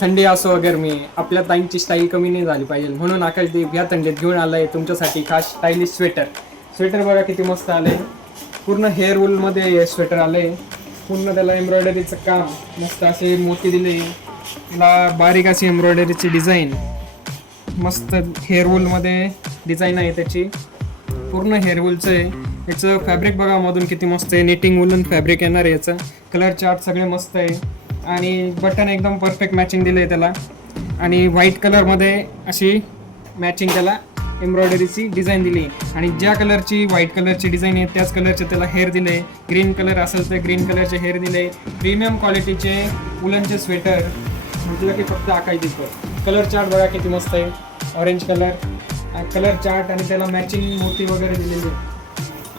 थंडी असो गरमी, आपल्या ताईंची स्टाईल कमी नाही झाली पाहिजे, म्हणून आकाशदीप या थंडीत घेऊन आलाय तुमच्यासाठी खास स्टायलिश स्वेटर. स्वेटर बघा किती मस्त आलंय, पूर्ण हेअर वूलमध्ये हे स्वेटर आलंय. पूर्ण त्याला एम्ब्रॉयडरीचं काम, मस्त असे मोती दिले, त्याला बारीक अशी एम्ब्रॉयडरीची डिझाईन, मस्त हेअर वूलमध्ये डिझाईन आहे त्याची. पूर्ण हेअर वूलचं आहे. याचं फॅब्रिक बघा मधून किती मस्त आहे, निटिंग वूलन फॅब्रिक येणार आहे याचं. कलर चार्ट सगळे मस्त आहे आणि बटन एकदम परफेक्ट मॅचिंग दिलं आहे त्याला. आणि व्हाईट कलरमध्ये अशी मॅचिंग त्याला एम्ब्रॉयडरीची डिझाईन दिली. आणि ज्या कलरची व्हाईट कलरची डिझाईन आहे त्याच कलरचे त्याला हेअर दिले. ग्रीन कलर असेल तर ग्रीन कलरचे हेअर दिले. प्रीमियम क्वालिटीचे वुलनचे स्वेटर म्हटलं की फक्त आकाशदीप. कलर चार्ट बघा किती मस्त आहे, ऑरेंज कलर चार्ट आणि त्याला मॅचिंग मोती वगैरे दिलेले.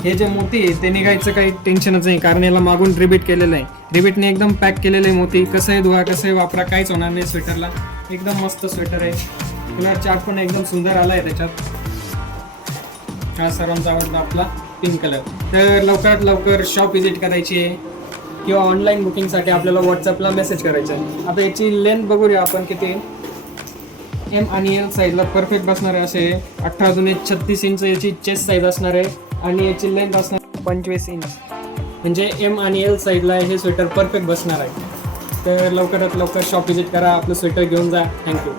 हे जे मोती आहे ते निघायचं काही टेन्शनच नाही, कारण याला मागून रिबीट केलेलं आहे. रिबीटने एकदम पॅक केलेलं आहे मोती. कसंही धुवा कसंही वापरा काहीच होणार नाही स्वेटरला. एकदम मस्त स्वेटर आहे. कलर चार्ट पण एकदम सुंदर आला आहे त्याच्यात. हा सर्वांचा आवडला आपला पिंक कलर. तर लवकरात लवकर शॉप व्हिजिट करायची आहे किंवा ऑनलाईन बुकिंगसाठी आपल्याला व्हॉट्सअपला मेसेज करायचा आहे. आता याची लेंथ बघूया आपण किती. एम आणि एल साईजला परफेक्ट बसणार आहे. असे 18 दुने 36 इंच याची चेस्ट साईज असणार आहे आणि याची लेंथ असणार 25 इंच. म्हणजे एम आणि एल साईजला हे स्वेटर परफेक्ट बसणार आहे. तर लवकरात लवकर शॉप व्हिजिट करा, आपलं स्वेटर घेऊन जा. थँक्यू.